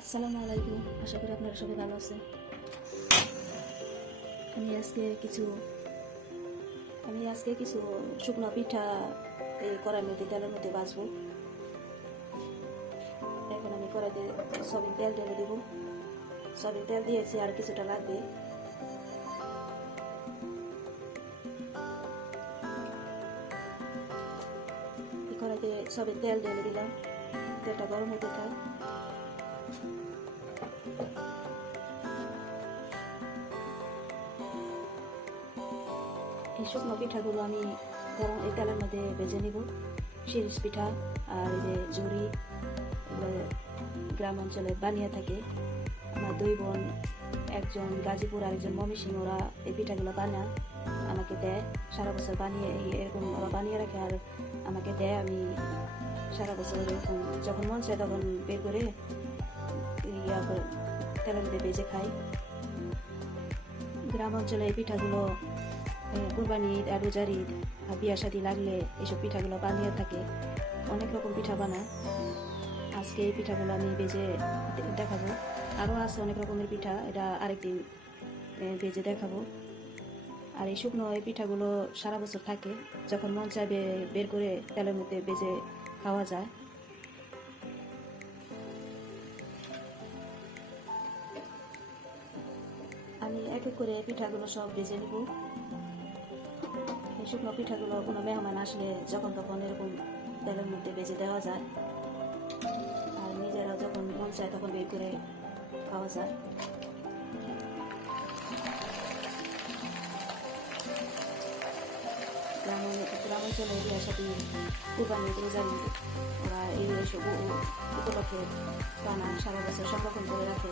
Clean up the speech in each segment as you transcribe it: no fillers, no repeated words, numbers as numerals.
আসসালামু আলাইকুম। আশা করি আপনারা সবাই ভালো আছে। আমি আজকে কিছু শুকনো পিঠা এই কড়াইয়ের মধ্যে তেলের মধ্যে ভাজবো। এখন আমি কড়াইতে সয়াবিন তেল ঢেলে দেবো। সয়াবিন তেল দিয়েছি, আর কিছুটা লাগবে। এই কড়াইতে সয়াবিন তেল ঢেলে দিলাম, তেলটা গরম হতে থাক। এই শুকনো পিঠাগুলো আমি গরম এই তেলের মধ্যে ভেজে নিব। শিরিষ পিঠা আর এই যে ঝুরি, এগুলো গ্রাম অঞ্চলে বানিয়ে থাকে। আমার দুই বোন, একজন গাজীপুর আর একজন ময়মনসিংহ, ওরা এই পিঠাগুলো বানায় আমাকে দেয়। সারা বছর বানিয়ে এরকম ওরা বানিয়ে রাখে আর আমাকে দেয়। আমি সারা বছর এরকম যখন মন চায় তখন বের করে তেলের মধ্যে ভেজে খাই। গ্রাম অঞ্চলে এই পিঠাগুলো কুরবানি ঈদ আর রোজার ঈদ আর বিয়া শাদী লাগলে এইসব পিঠাগুলো বানিয়ে থাকে। অনেক রকম পিঠা বানায়। আজকে এই পিঠাগুলো আমি ভেজে দেখাবো। আরও আছে অনেক রকমের পিঠা, এটা আরেকদিন ভেজে দেখাবো। আর এই শুকনো এই পিঠাগুলো সারা বছর থাকে, যখন মন চাইবে বের করে তেলের মধ্যে ভেজে খাওয়া যায়। আমি এক এক করে পিঠাগুলো সব ভেজে নিব। এই শুকনো পিঠাগুলো কোনো মেহমান আসলে যখন তখন এরকম তেলের মধ্যে ভেজে দেওয়া যায়, আর নিজেরা যখন মন চায় তখন বের করে খাওয়া যায়। গ্রামাঞ্চলে বিয়ে শাদী, কুরবানি ঈদ, রোজার ঈদ, ওরা এইসব উপলক্ষে বানায়, সারা বছর সংরক্ষণ করে রাখে।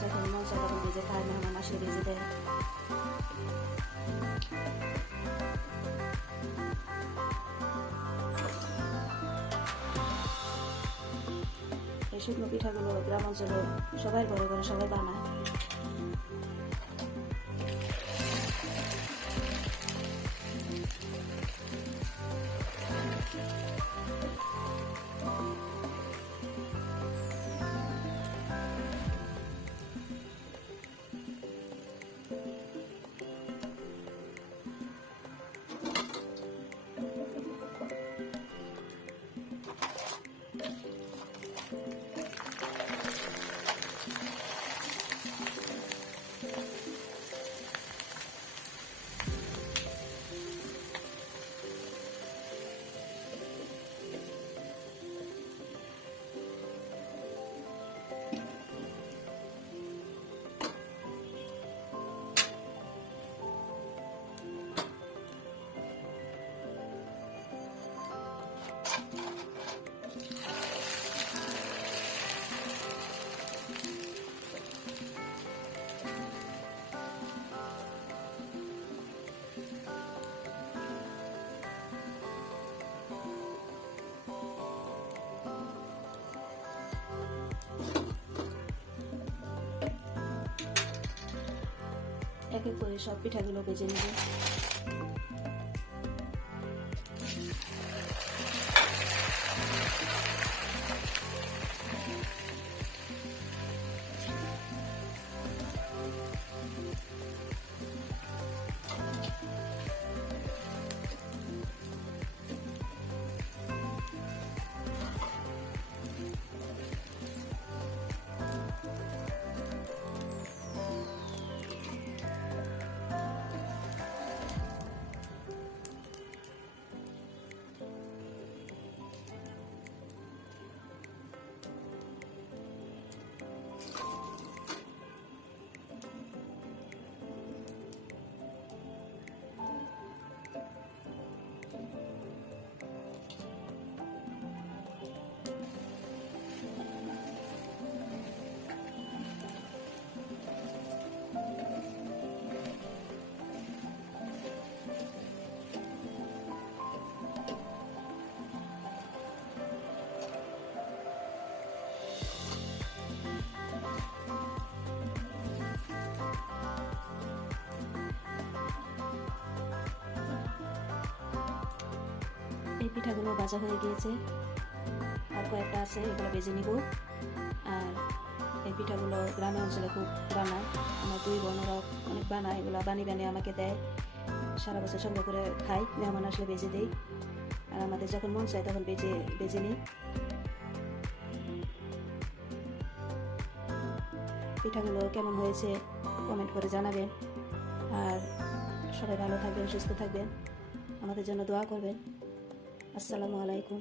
যখন মন চায় তখন ভেজে খায়, মেহমান আসলে ভেজে দেয়। এই শুকনো পিঠাগুলো গ্রাম অঞ্চলে সবাই ঘরে ঘরে সবাই বানায়। এক এক করে সব পিঠাগুলো ভেজে নেব। এই পিঠাগুলো ভাজা হয়ে গিয়েছে, আর কয়েকটা আছে, এগুলো ভেজে নিব। আর এই পিঠাগুলো গ্রামে অঞ্চলে খুব বানায়, আমার দুই বোনেরা অনেক বানায়, এগুলো বানিয়ে আমাকে দেয়, সারা বছর সংগ্রহ করে খাই, মেহমান আসলে ভেজে দিই। আর আমাদের যখন মন চায় তখন ভেজে নিই। পিঠাগুলো কেমন হয়েছে কমেন্ট করে জানাবেন। আর সবাই ভালো থাকবেন, সুস্থ থাকবেন, আমাদের জন্য দোয়া করবেন। আসসালামু আলাইকুম।